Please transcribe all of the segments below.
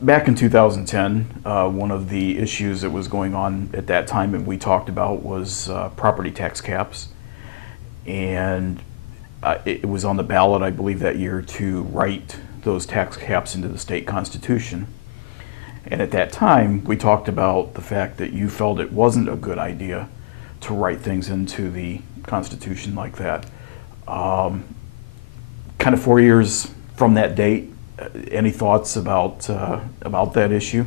Back in 2010, one of the issues that was going on at that time and we talked about was property tax caps. And it was on the ballot, I believe, that year to write those tax caps into the state constitution. And at that time, we talked about the fact that you felt it wasn't a good idea to write things into the Constitution like that. Kind of 4 years from that date, any thoughts about that issue?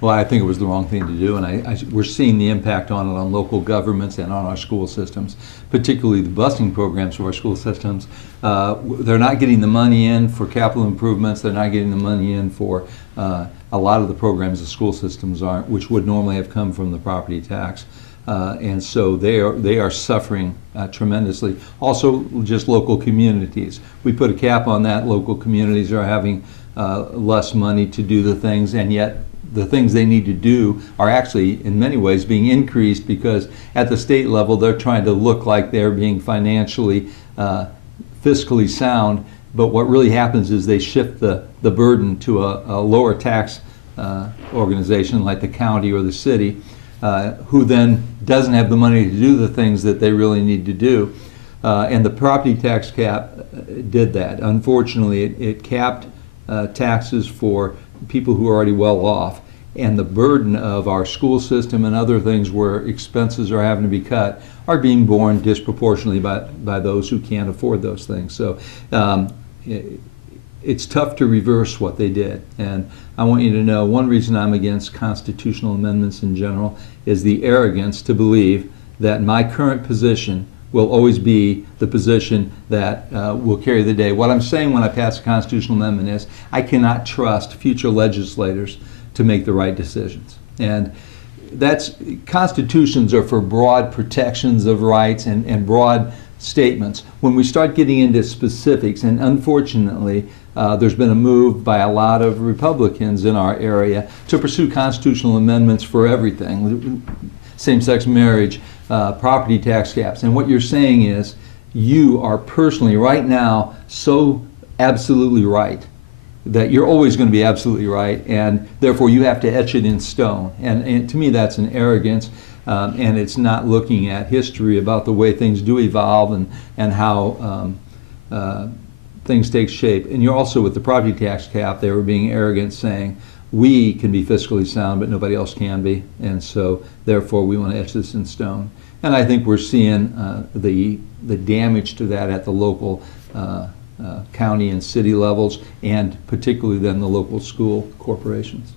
Well, I think it was the wrong thing to do, and we're seeing the impact on it on local governments and on our school systems, particularly the busing programs for our school systems. They're not getting the money in for capital improvements. They're not getting the money in for a lot of the programs the school systems aren't, which would normally have come from the property tax. And so they are suffering tremendously. Also, just local communities. We put a cap on that. Local communities are having less money to do the things, and yet the things they need to do are actually, in many ways, being increased because at the state level, they're trying to look like they're being financially, fiscally sound. But what really happens is they shift the burden to a lower tax organization like the county or the city, who then doesn't have the money to do the things that they really need to do. And the property tax cap did that. Unfortunately, it capped taxes for people who are already well off. And the burden of our school system and other things where expenses are having to be cut are being borne disproportionately by those who can't afford those things. So it's tough to reverse what they did. And I want you to know one reason I'm against constitutional amendments in general is the arrogance to believe that my current position will always be the position that will carry the day. What I'm saying when I pass a constitutional amendment is I cannot trust future legislators to make the right decisions. And constitutions are for broad protections of rights and broad statements. When we start getting into specifics, and unfortunately there's been a move by a lot of Republicans in our area to pursue constitutional amendments for everything, same-sex marriage, property tax caps. And what you're saying is you are personally right now so absolutely right that you're always going to be absolutely right, and therefore you have to etch it in stone. And to me that's an arrogance, and it's not looking at history about the way things do evolve and how things take shape. And you're also, with the property tax cap, they were being arrogant, saying we can be fiscally sound but nobody else can be, and so therefore we want to etch this in stone. And I think we're seeing the damage to that at the local county and city levels, and particularly then the local school corporations.